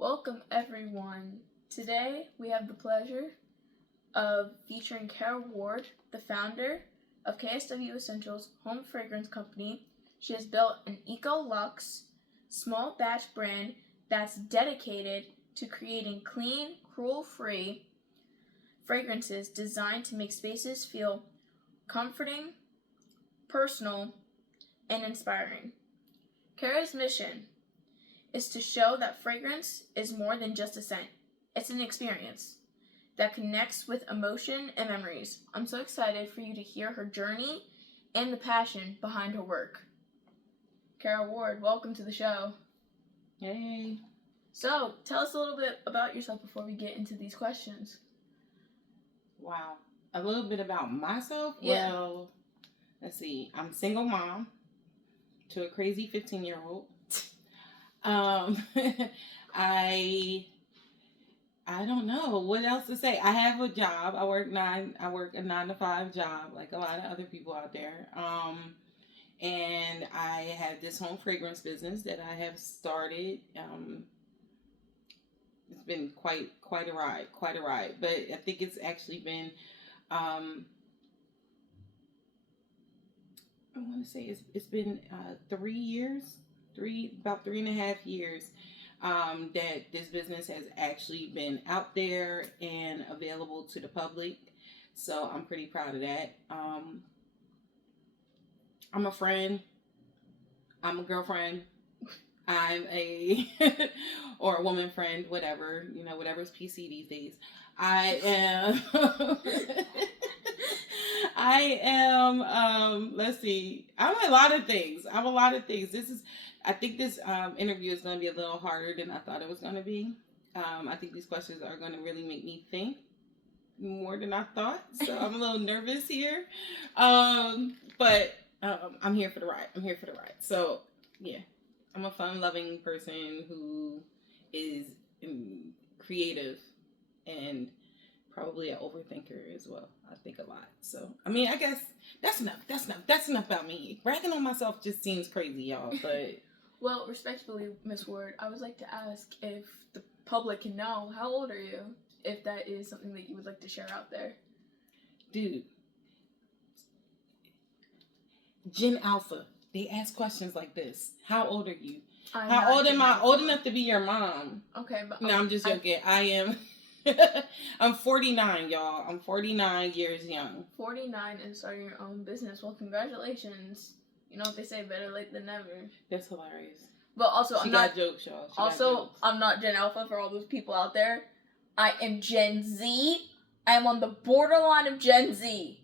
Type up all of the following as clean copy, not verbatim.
Welcome everyone. Today we have the pleasure of featuring Kara Ward, the founder of KSW Essentials Home Fragrance Company. She has built an eco-luxe, small batch brand that's dedicated to creating clean, cruelty-free fragrances designed to make spaces feel comforting, personal, and inspiring. Kara's mission is to show that fragrance is more than just a scent. It's an experience that connects with emotion and memories. I'm so excited for you to hear her journey and the passion behind her work. Kara Ward, welcome to the show. Hey. So, tell us a little bit about yourself before we get into these questions. Wow. A little bit about myself? Yeah. Well, let's see. I'm a single mom to a crazy 15-year-old. I don't know what else to say. I have a job. I work a 9-to-5 job like a lot of other people out there. And I have this home fragrance business that I have started. It's been quite a ride. But I think it's actually been I want to say it's been 3 years, about 3.5 years that this business has actually been out there and available to the public. So I'm pretty proud of that. I'm a friend. I'm a girlfriend. I'm a or a woman friend, whatever, whatever's PC these days. I am let's see. I'm a lot of things. I think this interview is going to be a little harder than I thought it was going to be. I think these questions are going to really make me think more than I thought. So I'm a little nervous here. But I'm here for the ride. So, yeah. I'm a fun-loving person who is creative and probably an overthinker as well. I think a lot. So, I mean, I guess that's enough about me. Bragging on myself just seems crazy, y'all. But Well, respectfully, Miss Ward, I would like to ask if the public can know, how old are you? If that is something that you would like to share out there. Dude, Gen Alpha, they ask questions like this. How old are you? How old am I? Old enough to be your mom. Okay, but no, I'm just joking. I am. I'm 49, y'all. I'm 49 years young. 49 and starting your own business. Well, congratulations. You know what they say, better late than never. That's hilarious. But also, I'm not jokes, y'all. I'm not Gen Alpha for all those people out there. I am Gen Z. I am on the borderline of Gen Z.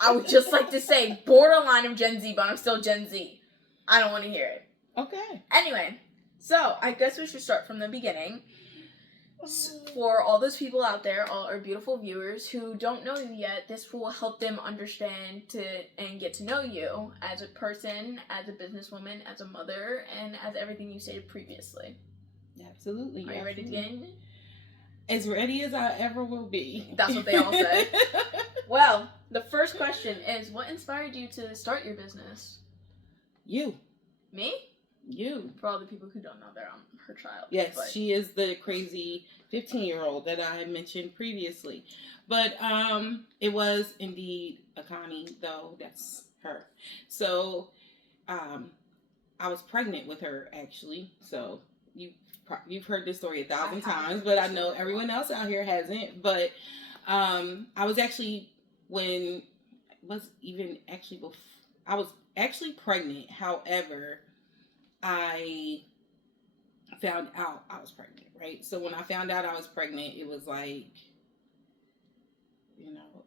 I would just like to say borderline of Gen Z, but I'm still Gen Z. I don't want to hear it. Okay. Anyway, so I guess we should start from the beginning. For all those people out there, all our beautiful viewers who don't know you yet, this will help them understand and get to know you as a person, as a businesswoman, as a mother, and as everything you stated previously. Absolutely. Are you ready to get in? As ready as I ever will be. That's what they all say. Well, the first question is, what inspired you to start your business? You. Me? You. For all the people who don't know, I'm her child. Yes, but she is the crazy 15-year-old that I had mentioned previously. But it was indeed Akani, though. That's her. So I was pregnant with her, actually. So you've heard this story 1,000 times, but I know everyone else out here hasn't. But I was actually I was actually pregnant. However, I found out I was pregnant, right? So when I found out I was pregnant, it was like,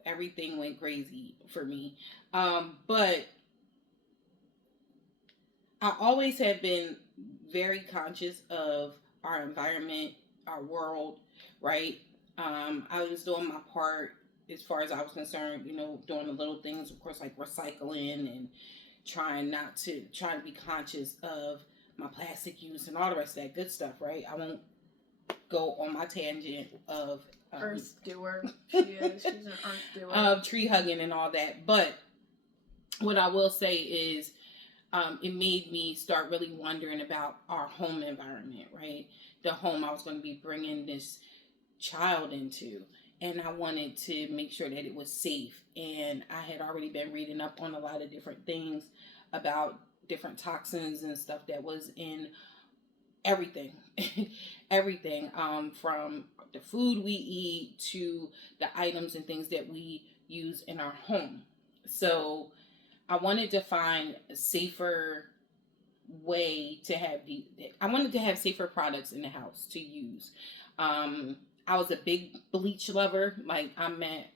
everything went crazy for me. But I always have been very conscious of our environment, our world, right? I was doing my part as far as I was concerned, doing the little things, of course, like recycling and trying to be conscious of my plastic use and all the rest of that good stuff, right? I won't go on my tangent of earth doer. She's an earth doer. Tree hugging and all that. But what I will say is it made me start really wondering about our home environment, right? The home I was going to be bringing this child into. And I wanted to make sure that it was safe. And I had already been reading up on a lot of different things about different toxins and stuff that was in everything. Everything, from the food we eat to the items and things that we use in our home. So I wanted to find a safer way to have I wanted to have safer products in the house to use. I was a big bleach lover. Like, I meant,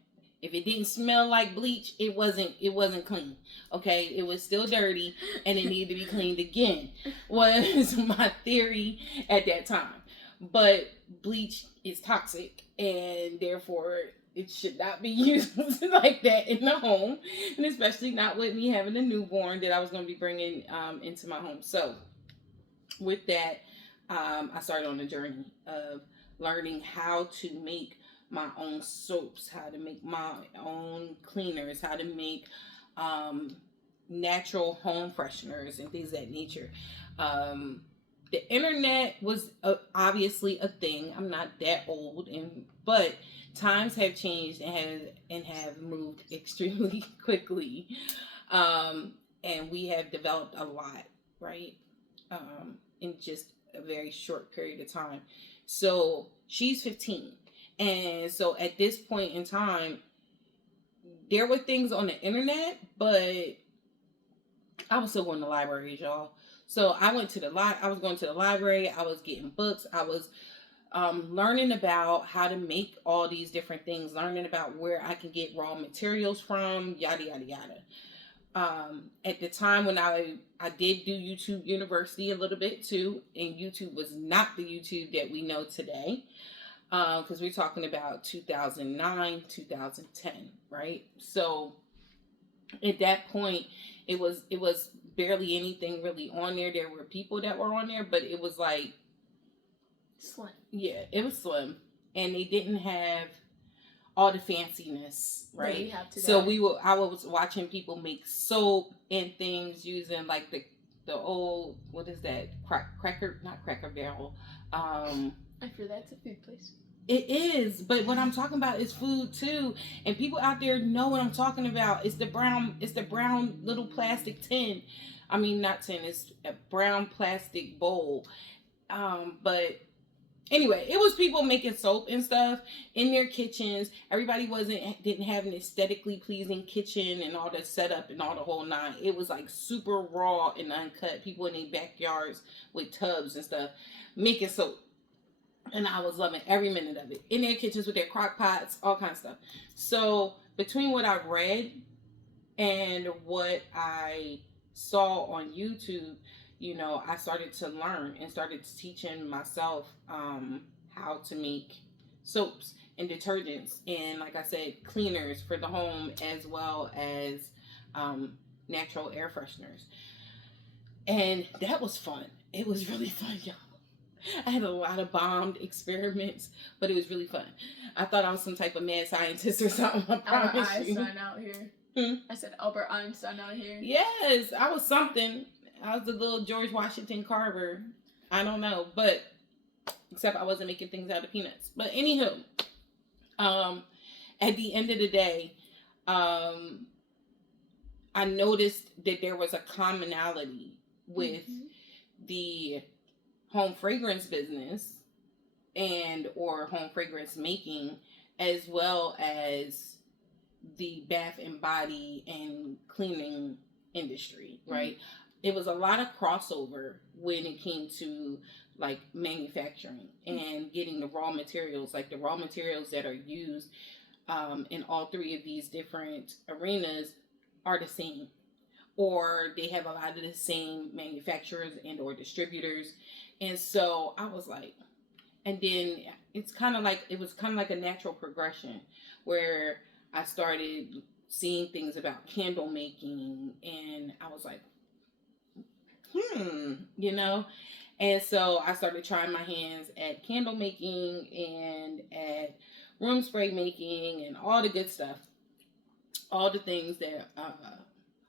if it didn't smell like bleach, it wasn't clean. Okay, it was still dirty and it needed to be cleaned again. Was my theory at that time. But bleach is toxic, and therefore it should not be used like that in the home, and especially not with me having a newborn that I was going to be bringing into my home. So with that, I started on a journey of learning how to make my own soaps, how to make my own cleaners, how to make natural home fresheners and things of that nature. The internet was obviously a thing. I'm not that old, but times have changed and have moved extremely quickly, and we have developed a lot, right? In just a very short period of time. So she's 15, and so at this point in time, there were things on the internet, but I was still going to libraries, y'all. So I went to I was going to the library. I was getting books. I was learning about how to make all these different things, learning about where I can get raw materials from, yada, yada, yada. At the time when I did do YouTube University a little bit too, and YouTube was not the YouTube that we know today, because we're talking about 2009, 2010, right? So at that point, it was barely anything really on there. There were people that were on there, but it was like slim. Yeah, it was slim, and they didn't have all the fanciness, right? That we have today. So I was watching people make soap and things using like the old, what is that, not Cracker Barrel. I feel that's a food place. It is, but what I'm talking about is food too, and people out there know what I'm talking about. It's the brown little plastic tin. I mean, not tin. It's a brown plastic bowl. But anyway, it was people making soap and stuff in their kitchens. Everybody didn't have an aesthetically pleasing kitchen and all the setup and all the whole nine. It was like super raw and uncut. People in their backyards with tubs and stuff making soap. And I was loving every minute of it. In their kitchens with their crock pots, all kinds of stuff. So between what I read and what I saw on YouTube, you know, I started to learn and started teaching myself how to make soaps and detergents and, like I said, cleaners for the home, as well as natural air fresheners. And that was fun. It was really fun, y'all. I had a lot of bombed experiments, but it was really fun. I thought I was some type of mad scientist or something. I promise you. Albert Einstein out here. I said Albert Einstein out here. Yes, I was something. I was the little George Washington Carver. I don't know, but except I wasn't making things out of peanuts. But anywho, at the end of the day, I noticed that there was a commonality with the home fragrance business or home fragrance making, as well as the bath and body and cleaning industry, right? It was a lot of crossover when it came to like manufacturing and getting the raw materials, like the raw materials that are used in all three of these different arenas are the same, or they have a lot of the same manufacturers and or distributors. And so I was like, and then it was kind of like a natural progression where I started seeing things about candle making, and I was like, you know. And so I started trying my hands at candle making and at room spray making and all the good stuff, all the things that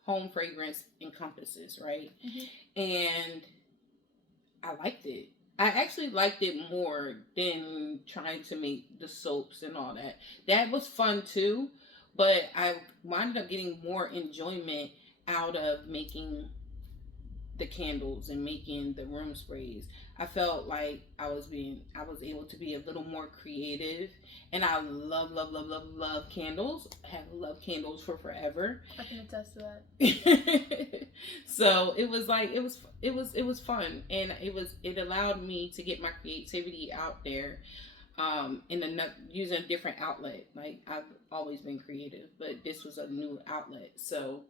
home fragrance encompasses, right? And I liked it. I actually liked it more than trying to make the soaps and all that. That was fun too, but I wound up getting more enjoyment out of making the candles and making the room sprays. I felt like I was able to be a little more creative, and I love candles. I have loved candles for forever. I can attest to that. So it was like it was fun, and it allowed me to get my creativity out there, using a different outlet. Like, I've always been creative, but this was a new outlet, so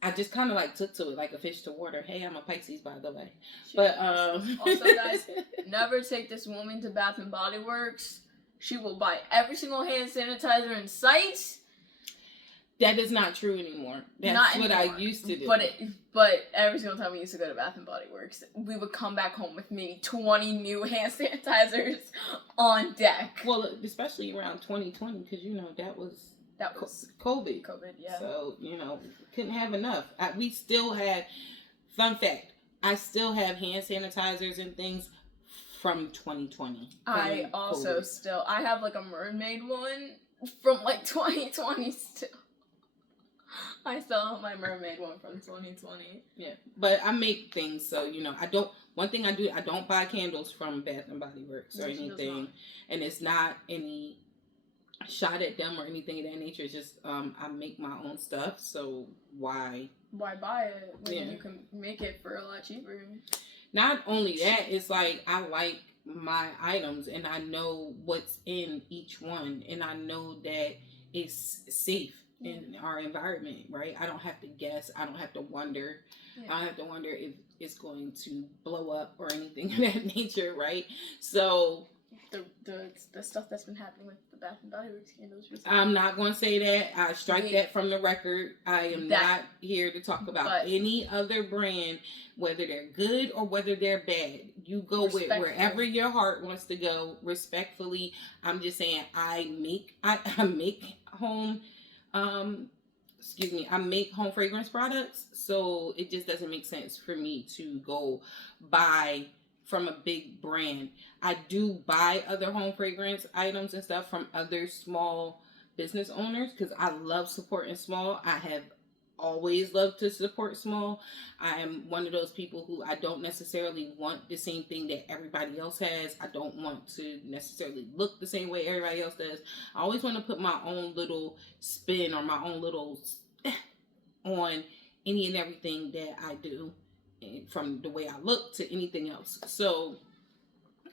I just kind of like took to it like a fish to water. Hey, I'm a Pisces, by the way. But also, guys, never take this woman to Bath and Body Works. She will buy every single hand sanitizer in sight. That is not true anymore. That's not what anymore. I used to do. But every single time we used to go to Bath and Body Works, we would come back home with maybe 20 new hand sanitizers on deck. Well, especially around 2020, because that was COVID. COVID, yeah. So, couldn't have enough. We still had, fun fact, I still have hand sanitizers and things from 2020. I also still, I have like a mermaid one from like 2020 still. I still have my mermaid one from 2020. Yeah. But I make things, so, one thing I do, I don't buy candles from Bath and Body Works or anything. And it's not any shot at them or anything of that nature. It's just I make my own stuff, so why buy it when you can make it for a lot cheaper? Not only that, it's like I like my items and I know what's in each one, and I know that it's safe in our environment, right? I don't have to guess. I don't have to wonder. I don't have to wonder if it's going to blow up or anything of that nature, right? So the stuff that's been happening with the Bath and Body Works candles recently. I'm not going to say that. I strike that from the record. I am not here to talk about any other brand, whether they're good or whether they're bad. You go with wherever your heart wants to go. Respectfully, I'm just saying I make home. I make home fragrance products, so it just doesn't make sense for me to go buy from a big brand. I do buy other home fragrance items and stuff from other small business owners because I love supporting small. I have always loved to support small. I am one of those people who I don't necessarily want the same thing that everybody else has. I don't want to necessarily look the same way everybody else does. I always want to put my own little spin or my own little on any and everything that I do, from the way I look to anything else. So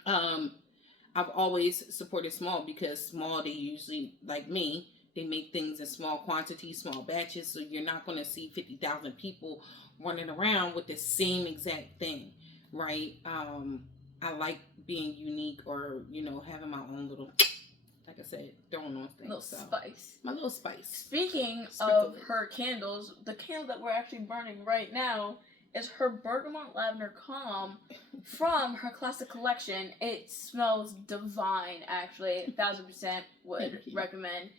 I've always supported small because small, they usually, like me, they make things in small quantities, small batches, so you're not going to see 50,000 people running around with the same exact thing, right? I like being unique, or, having my own little, like I said, throwing on things. Spice. My little spice. Speaking of her candles, the candle that we're actually burning right now is her Bergamot Lavender Calm from her classic collection. It smells divine, actually. 1000% would recommend.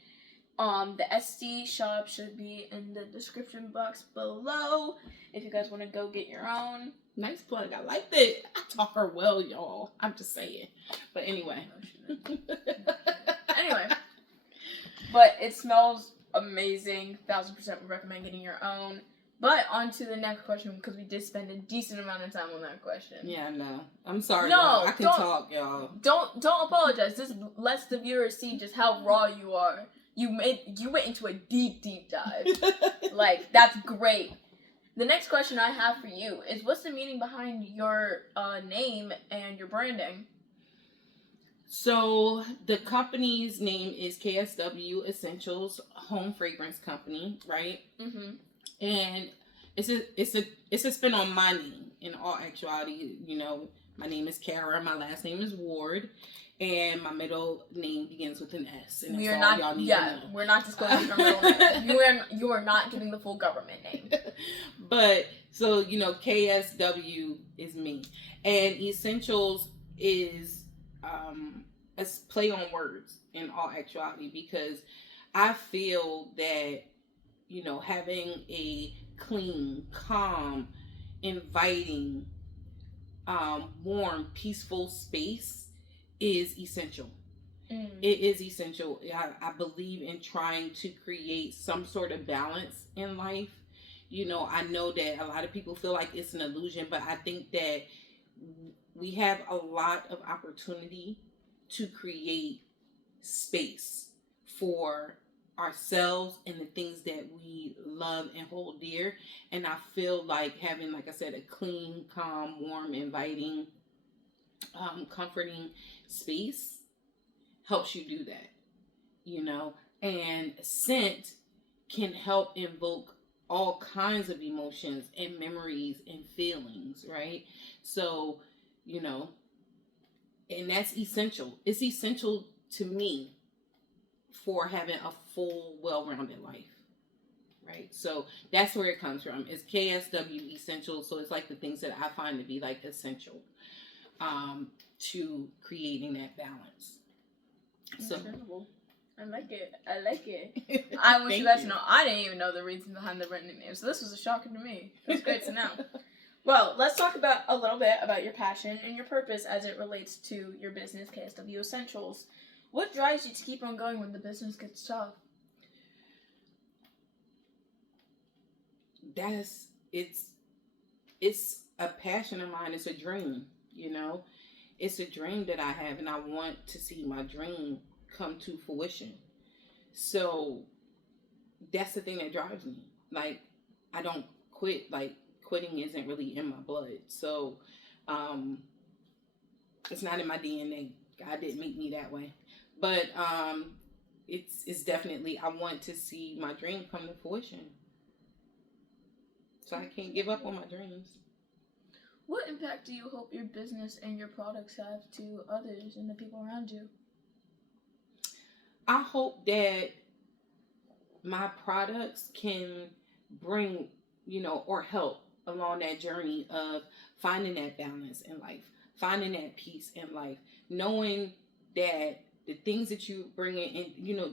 The SD shop should be in the description box below if you guys want to go get your own. Nice plug. I like that. I taught her well, y'all. I'm just saying. But anyway. Anyway. But it smells amazing. 1000% would recommend getting your own. But on to the next question, because we did spend a decent amount of time on that question. Yeah, I know. I'm sorry, no, y'all. I can talk, y'all. Don't apologize. This lets the viewers see just how raw you are. You went into a deep dive. Like, that's great. The next question I have for you is, what's the meaning behind your name and your branding? So the company's name is KSW Essentials Home Fragrance Company, right? Mm-hmm. And it's a spin on my name. In all actuality, my name is Kara, my last name is Ward, and my middle name begins with an S. And we are not. Y'all need to know. We're not disclosing our middle name. You are not giving the full government name. But so KSW is me, and Essentials is a play on words in all actuality, because I feel that having a clean, calm, inviting, warm, peaceful space is essential. It is essential. I believe in trying to create some sort of balance in life. I know that a lot of people feel like it's an illusion, but I think that we have a lot of opportunity to create space for ourselves and the things that we love and hold dear. And I feel like having, like I said, a clean, calm, warm, inviting, comforting space helps you do that. And scent can help invoke all kinds of emotions and memories and feelings, right? So, and that's essential. It's essential to me for having a full, well-rounded life, right? So that's where it comes from. It's KSW essential. So it's like the things that I find to be like essential to creating that balance. So incredible. I like it. I wish you guys to know I didn't even know the reason behind the brand name, so this was a shocker to me. It's great to know. Well, let's talk about a little bit about your passion and your purpose as it relates to your business, KSW Essentials. What drives you to keep on going when the business gets tough? It's a passion of mine. It's a dream, It's a dream that I have, and I want to see my dream come to fruition. So that's the thing that drives me. Like, I don't quit. Like, quitting isn't really in my blood. So it's not in my DNA. God didn't make me that way. But it's definitely, I want to see my dream come to fruition. So I can't give up on my dreams. What impact do you hope your business and your products have to others and the people around you? I hope that my products can bring, or help along that journey of finding that balance in life, finding that peace in life, knowing that the things that you bring in,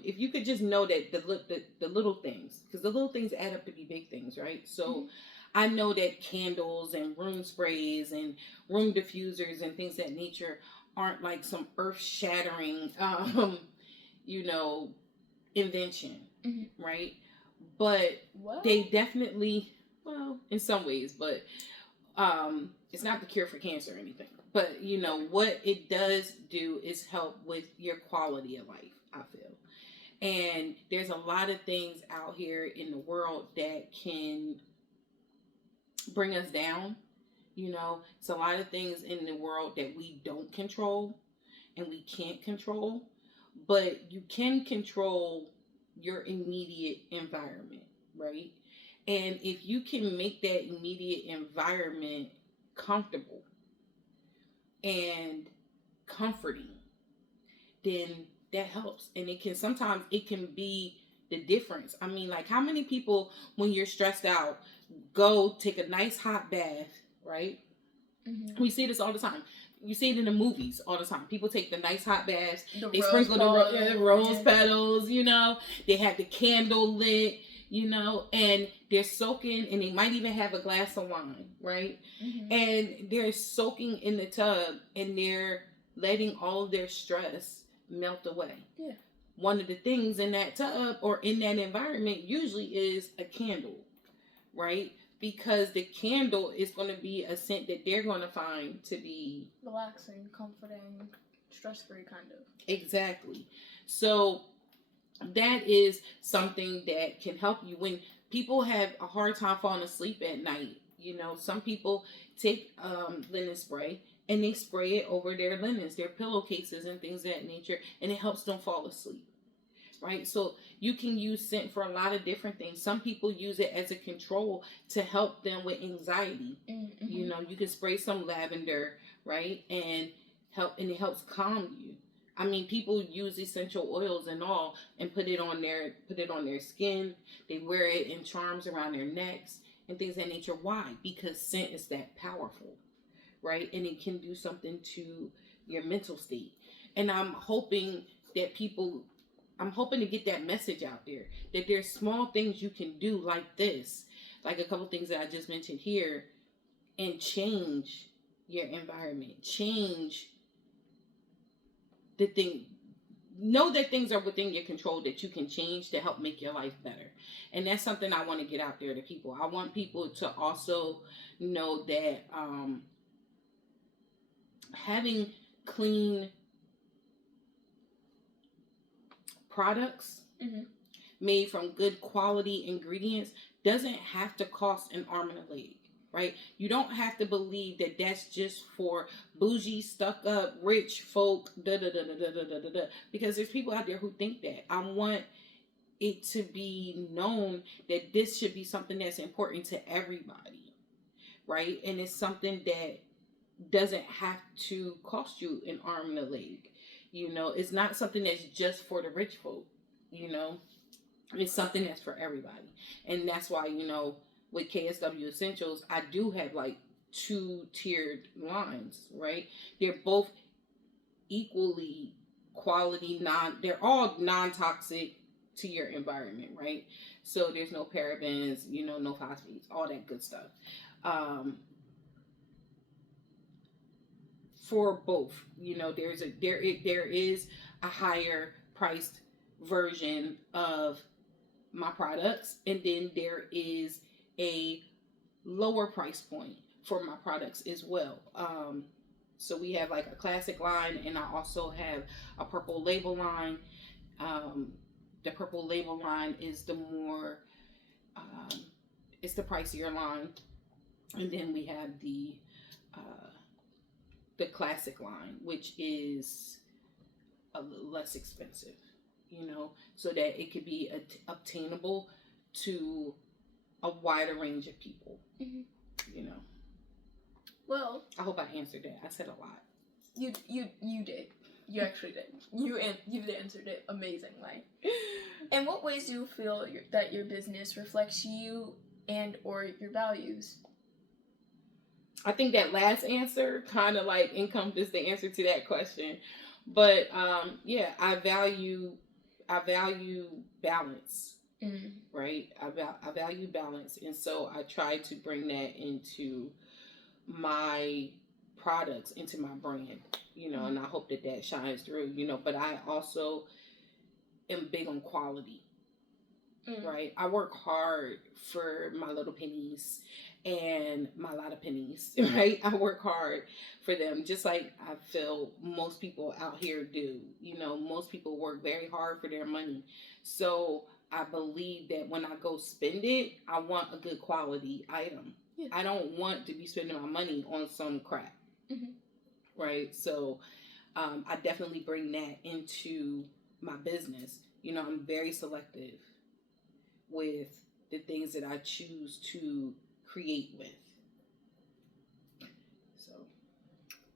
if you could just know that the little things, because the little things add up to be big things, right? So I know that candles and room sprays and room diffusers and things of that nature aren't like some earth-shattering, invention, right? But they definitely, well, in some ways, but it's not the cure for cancer or anything. But, what it does do is help with your quality of life, I feel. And there's a lot of things out here in the world that can bring us down. It's a lot of things in the world that we don't control and we can't control. But you can control your immediate environment, right? And if you can make that immediate environment comfortable and comforting, then that helps. And sometimes it can be the difference. I mean, like, how many people, when you're stressed out, go take a nice hot bath, right? We see this all the time. You see it in the movies all the time. People take the nice hot baths. They sprinkle the rose petals, They have the candle lit, and they're soaking, and they might even have a glass of wine, right? And they're soaking in the tub, and they're letting all of their stress melt away. Yeah. One of the things in that tub or in that environment usually is a candle, right? Because the candle is going to be a scent that they're going to find to be relaxing, comforting, stress-free, kind of. Exactly. So that is something that can help you when people have a hard time falling asleep at night. Some people take linen spray and they spray it over their linens, their pillowcases and things of that nature, and it helps them fall asleep. Right? So you can use scent for a lot of different things. Some people use it as a control to help them with anxiety. You can spray some lavender, right? And it helps calm you. I mean, people use essential oils and all and put it on their skin. They wear it in charms around their necks and things of that nature. Why? Because scent is that powerful, right? And it can do something to your mental state. And I'm hoping to get that message out there, that there's small things you can do like this like a couple things that I just mentioned here, and change your environment. Change the thing. Know that things are within your control that you can change to help make your life better. And that's something I want to get out there to people. I want people to also know that having clean products made from good quality ingredients doesn't have to cost an arm and a leg. Right? You don't have to believe that that's just for bougie, stuck up, rich folk, because there's people out there who think that. I want it to be known that this should be something that's important to everybody, right? And it's something that doesn't have to cost you an arm and a leg. You know, it's not something that's just for the rich folk, you know? It's something that's for everybody. And that's why, you know, with KSW Essentials, I do have like 2-tiered lines, right? They're both equally quality, they're all non-toxic to your environment, right? So there's no parabens, you know, no phosphates, all that good stuff. For both, you know, there is a higher priced version of my products, and then there is a lower price point for my products as well. So we have like a classic line, and I also have a purple label line. The purple label line is the more, it's the pricier line, and then we have the classic line, which is a little less expensive, you know, so that it could be obtainable to a wider range of people, you know. Well, I hope I answered that. I said a lot. You did. You actually did. You answered it amazingly. In what ways do you feel that your business reflects you and or your values? I think that last answer kind of like encompassed the answer to that question. But yeah, I value balance. Right? I value balance, and so I try to bring that into my products, into my brand, you know, and I hope that that shines through, you know. But I also am big on quality, right? I work hard for my little pennies and my lot of pennies, right? I work hard for them, just like I feel most people out here do. You know, most people work very hard for their money, so I believe that when I go spend it, I want a good quality item. Yeah. I don't want to be spending my money on some crap. Right? So I definitely bring that into my business. You know, I'm very selective with the things that I choose to create with. So.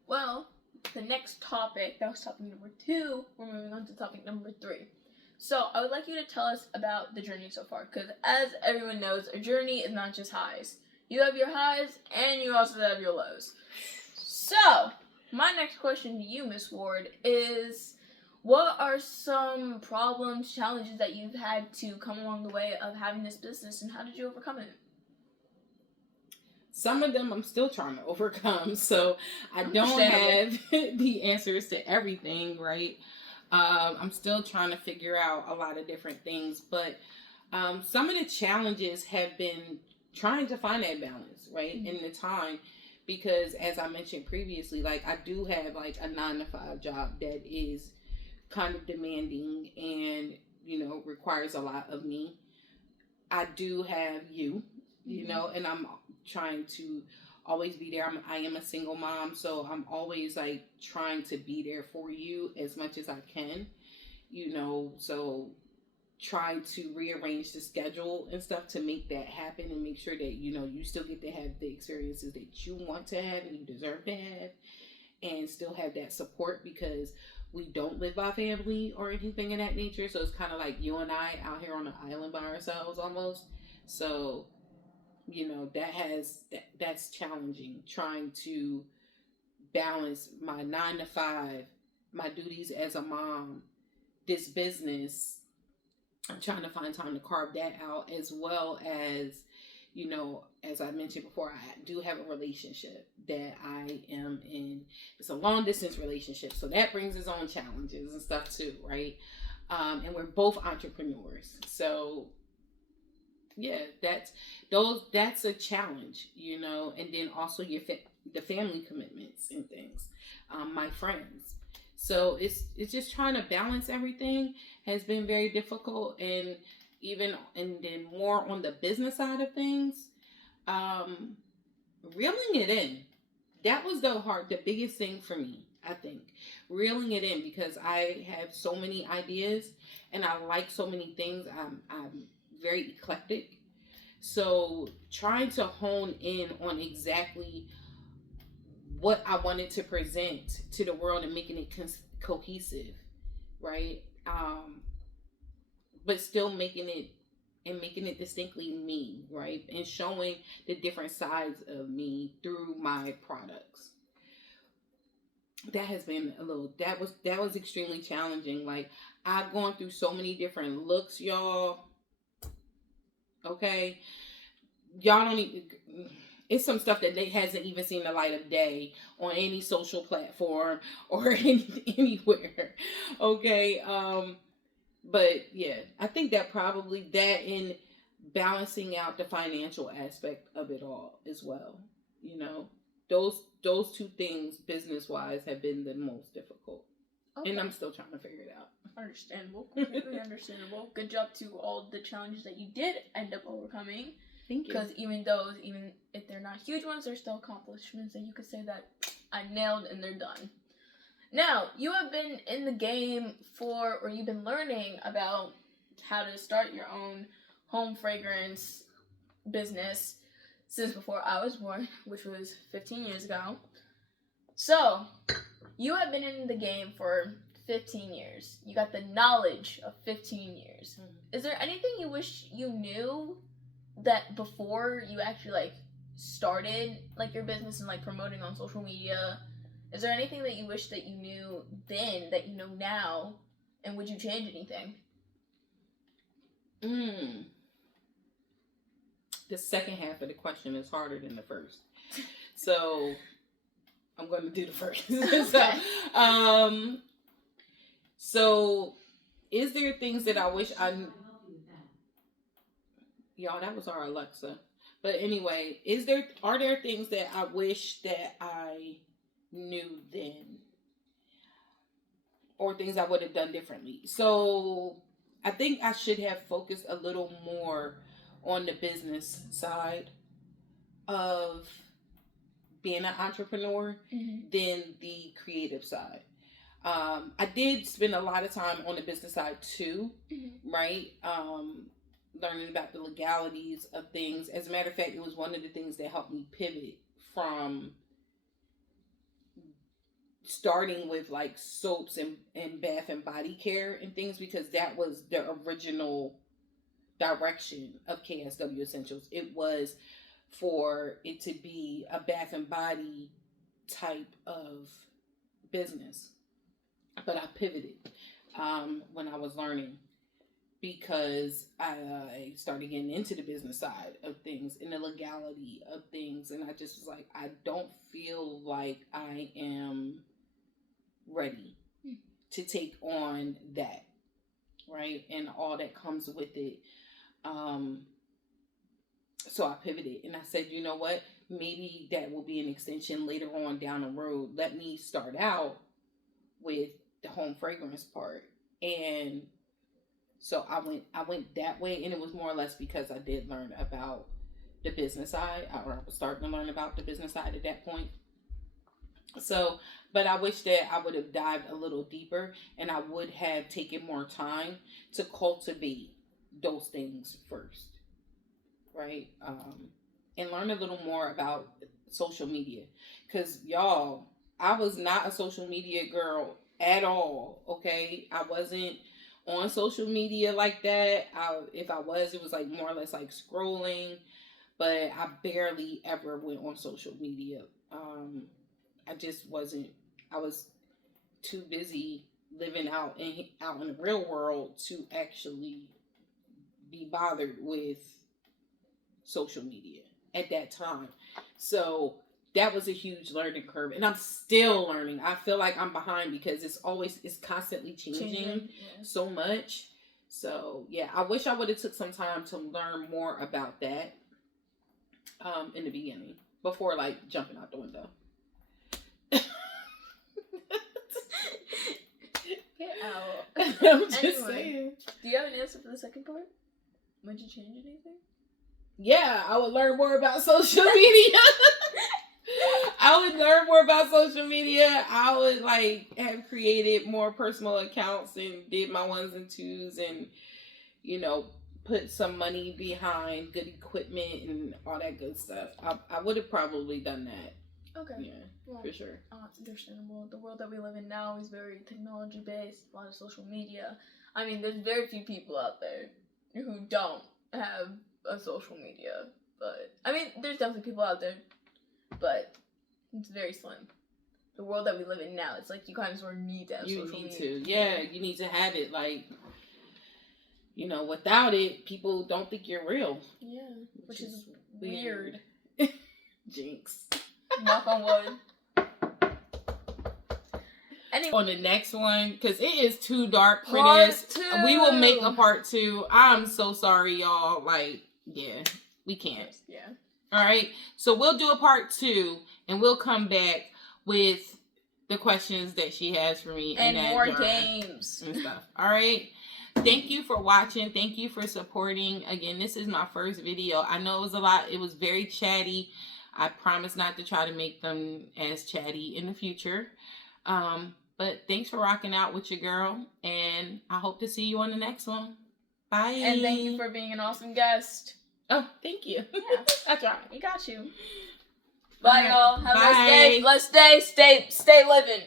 Well, the next topic, that was topic number 2. We're moving on to topic number 3. So, I would like you to tell us about the journey so far, because as everyone knows, a journey is not just highs. You have your highs, and you also have your lows. So, my next question to you, Miss Ward, is what are some problems, challenges that you've had to come along the way of having this business, and how did you overcome it? Some of them I'm still trying to overcome, so I don't have the answers to everything, right? I'm still trying to figure out a lot of different things, but some of the challenges have been trying to find that balance, right, in the time, because as I mentioned previously, like I do have like a 9-to-5 job that is kind of demanding and, you know, requires a lot of me. I do have you know, and I'm trying to always be there. I am a single mom, so I'm always like trying to be there for you as much as I can, you know, so trying to rearrange the schedule and stuff to make that happen and make sure that, you know, you still get to have the experiences that you want to have and you deserve to have, and still have that support, because we don't live by family or anything of that nature. So it's kind of like you and I out here on an island by ourselves almost. So, you know, that's challenging, trying to balance my 9-to-5, my duties as a mom, this business. I'm trying to find time to carve that out, as well as, you know, as I mentioned before, I do have a relationship that I am in. It's a long distance relationship, so that brings its own challenges and stuff too, right? And we're both entrepreneurs, so yeah, that's a challenge, you know. And then also the family commitments and things, my friends. So it's just trying to balance everything has been very difficult, and then more on the business side of things, reeling it in. That was the biggest thing for me. I think reeling it in, because I have so many ideas and I like so many things. I'm very eclectic. So trying to hone in on exactly what I wanted to present to the world and making it cohesive, right? But still making it distinctly me, right? And showing the different sides of me through my products. That has been that was extremely challenging. Like, I've gone through so many different looks, y'all. Okay, y'all don't even. It's some stuff that they hasn't even seen the light of day on any social platform or anywhere. Okay, but yeah, I think that probably that in balancing out the financial aspect of it all as well. You know, those two things business wise have been the most difficult. Okay. And I'm still trying to figure it out. Understandable. Completely understandable. Good job to all the challenges that you did end up overcoming. Thank you. Because even if they're not huge ones, they're still accomplishments that you could say that I nailed and they're done. Now, you have been in the game or you've been learning about how to start your own home fragrance business since before I was born, which was 15 years ago. So, you have been in the game for 15 years. You got the knowledge of 15 years. Mm-hmm. Is there anything you wish you knew that before you actually started your business and promoting on social media? Is there anything that you wish that you knew then that you know now, and would you change anything? The second half of the question is harder than the first, so I'm going to do the first. Okay. So is there things that I wish I knew? Y'all, that was our Alexa. But anyway, are there things that I wish that I knew then, or things I would have done differently? So I think I should have focused a little more on the business side of being an entrepreneur, mm-hmm. than the creative side. I did spend a lot of time on the business side too, mm-hmm. right? Learning about the legalities of things. As a matter of fact, it was one of the things that helped me pivot from starting with soaps and bath and body care and things, because that was the original direction of KSW Essentials. It was for it to be a bath and body type of business. But I pivoted when I was learning, because I started getting into the business side of things and the legality of things. And I just was like, I don't feel like I am ready to take on that, right? And all that comes with it. So I pivoted and I said, you know what? Maybe that will be an extension later on down the road. Let me start out with the home fragrance part. And so I went that way, and it was more or less because I did learn about the business side, or I was starting to learn about the business side at that point. So, but I wish that I would have dived a little deeper, and I would have taken more time to cultivate those things first, right? And learn a little more about social media, because y'all, I was not a social media girl at all. Okay, I wasn't on social media like that. If I was, it was more or less scrolling, but I barely ever went on social media. I just wasn't. I was too busy living out in the real world to actually be bothered with social media at that time. So that was a huge learning curve, and I'm still learning. I feel like I'm behind because it's constantly changing so much. So yeah, I wish I would have took some time to learn more about that in the beginning before like jumping out the window. Get out. I'm just saying. Do you have an answer for the second part? Would you change anything? Yeah, I would learn more about social media. I would learn more about social media. I would like have created more personal accounts and did my ones and twos and, you know, put some money behind good equipment and all that good stuff. I would have probably done that. Okay. Yeah, well, for sure. Understandable. The world that we live in now is very technology based, a lot of social media. I mean, there's very few people out there who don't have a social media. But, I mean, there's definitely people out there, but it's very slim. The world that we live in now, it's like you kind of sort of need to have social media. Yeah, you need to have it. Like, you know, without it, people don't think you're real. Yeah, which is weird. Jinx. Knock on wood. Anyway. On the next one, because it is too dark for Part this. 2. We will make a part 2. I'm so sorry, y'all. Like, yeah, we can't. Yeah. All right. So we'll do a part 2, and we'll come back with the questions that she has for me and that more jar games and stuff. All right. Thank you for watching. Thank you for supporting. Again, this is my first video. I know it was a lot. It was very chatty. I promise not to try to make them as chatty in the future. But thanks for rocking out with your girl. And I hope to see you on the next one. Bye. And thank you for being an awesome guest. Oh, thank you. Yeah. I tried. We got you. Bye, y'all. Have a nice day. Bye. Blessed day. Stay living.